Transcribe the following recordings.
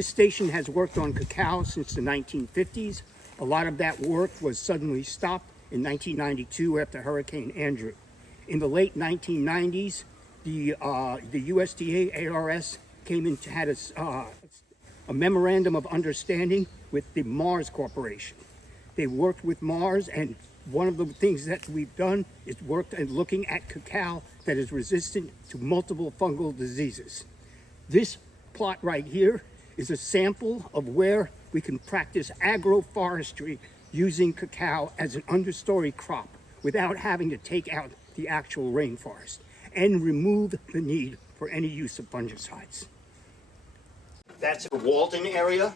This station has worked on cacao since the 1950s. A lot of that work was suddenly stopped in 1992 after Hurricane Andrew. In the late 1990s, the USDA-ARS came in, had a memorandum of understanding with the Mars Corporation. They worked with Mars, and one of the things that we've done is worked at looking at cacao that is resistant to multiple fungal diseases. This plot right here is a sample of where we can practice agroforestry using cacao as an understory crop without having to take out the actual rainforest and remove the need for any use of fungicides. That's the Walden area.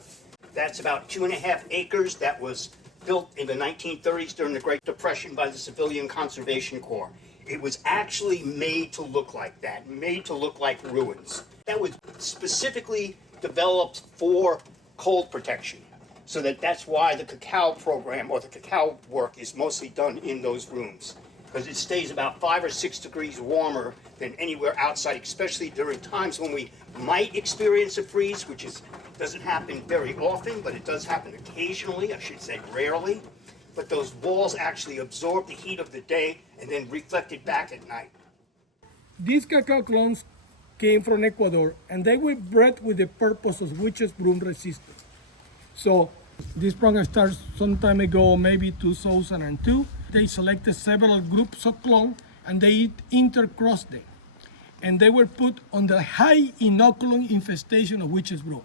That's about 2.5 acres that was built in the 1930s during the Great Depression by the Civilian Conservation Corps. It was actually made to look like that, made to look like ruins. That was specifically developed for cold protection. So that's why the cacao program or the cacao work is mostly done in those rooms, because it stays about 5 or 6 degrees warmer than anywhere outside, especially during times when we might experience a freeze, which doesn't happen very often, but it does happen occasionally, I should say rarely. But those walls actually absorb the heat of the day and then reflect it back at night. These cacao clones came from Ecuador, and they were bred with the purpose of witch's broom resistance. So this program started some time ago, maybe 2002. They selected several groups of clones and they intercrossed them. And they were put on the high inoculum infestation of witch's broom.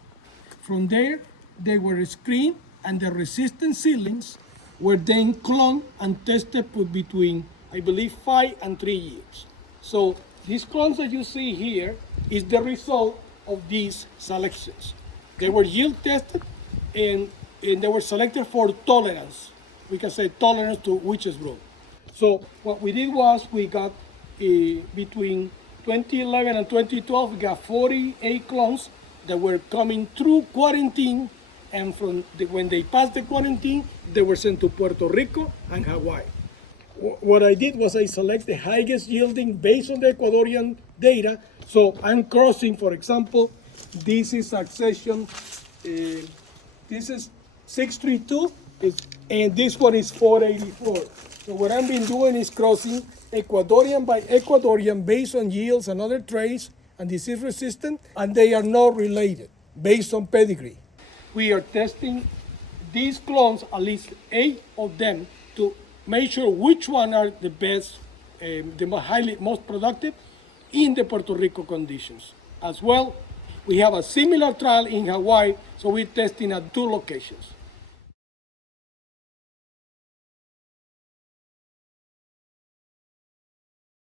From there, they were screened, and the resistant seedlings were then cloned and tested for between, I believe, 5 and 3 years. So these clones that you see here is the result of these selections. They were yield tested and they were selected for tolerance. We can say tolerance to witch's broom. So what we did was we got between 2011 and 2012, we got 48 clones that were coming through quarantine, and when they passed the quarantine, they were sent to Puerto Rico and Hawaii. What I did was I select the highest yielding based on the Ecuadorian data. So I'm crossing, for example, this is accession, this is 632, and this one is 484. So what I've been doing is crossing Ecuadorian by Ecuadorian based on yields and other traits and disease resistant, and they are not related based on pedigree. We are testing these clones, at least 8 of them, to make sure which one are the best, the most productive in the Puerto Rico conditions. As well, we have a similar trial in Hawaii, so we're testing at 2 locations.